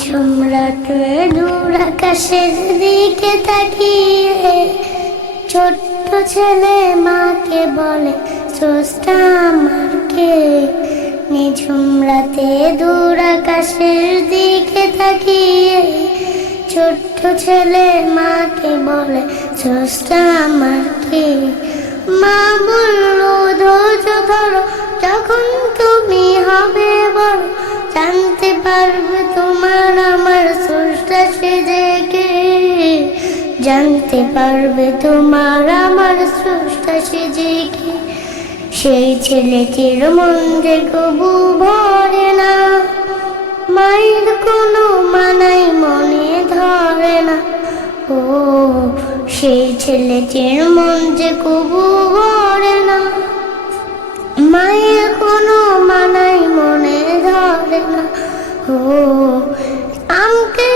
ঝুমরাতে দূর আকাশের দিকে তাকিয়ে ছোট্ট ছেলে মাকে বলে স্রষ্টা আমার কে। নিঝুম রাতে দূর আকাশের দিকে তাকিয়ে ছোট্ট ছেলে মাকে বলে স্রষ্টা আমার কে। মা বলল ধৈর্য ধরো, যখন তুমি হবে বড় জানতে পারবে তোমার আমার স্রষ্টা সে যে কে। জানতে পারবে তোমার আমার স্রষ্টা সে যে কে। সেই ছেলেটির মন যে কবু ভরে না, মায়ের কোনো মানাই মনে ধরে না। ও সেই ছেলেটির মন যে কবু ভরে না, মায়ের কোনো মানাই মনে ধরে না। ও আমাকে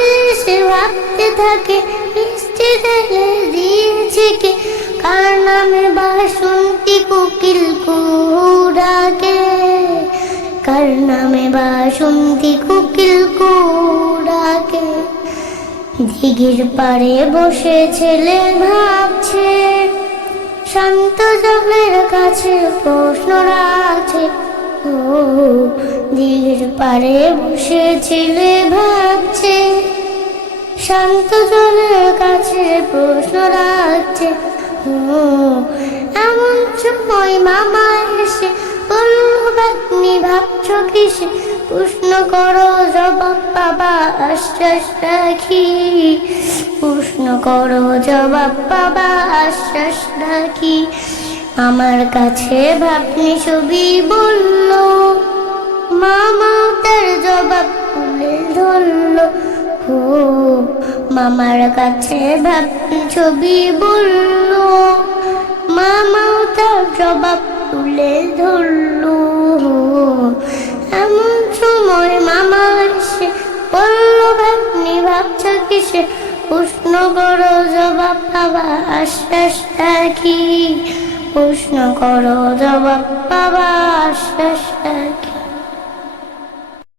সে ভাবতে থাকে মিষ্টি ঢেলে দিয়েছে কে। কার নামে বাসন্তী কোকিল কুহুড়াকে, কার নামে বাসন্তী কোকিল কুহুড়াকে। দিঘির পাড়ে বসে ছেলে ভাবছে, শান্ত জলের কাছে প্রশ্ন রাখছে। ও দিঘির পাড়ে বসে ছেলে ভাবছে, শান্ত জলের কাছে প্রশ্ন রাখছে। ও এমন সময় মামা এসে বলল, বাগ্নি ভাবছো কিসে, প্রশ্ন করো জবাব পাবা আশ্বাস রাখি। প্রশ্ন করো জবাব পাবা আশ্বাস রাখি। আমার কাছে ভাবনি ছবি বলল, মামা তার জবাব তুলে ধরল। ও মামার কাছে ভাবনি ছবি বলল, মামা তার জবাব তুলে ধরল। এমন সময় মামা এসে বলল, ভাবনি ভাবছো কিসে, প্রশ্ন করো জবাব পাবা আশ্বাস রাখি। প্রশ্ন করো জবাব পাবা আশ্বাস রাখি।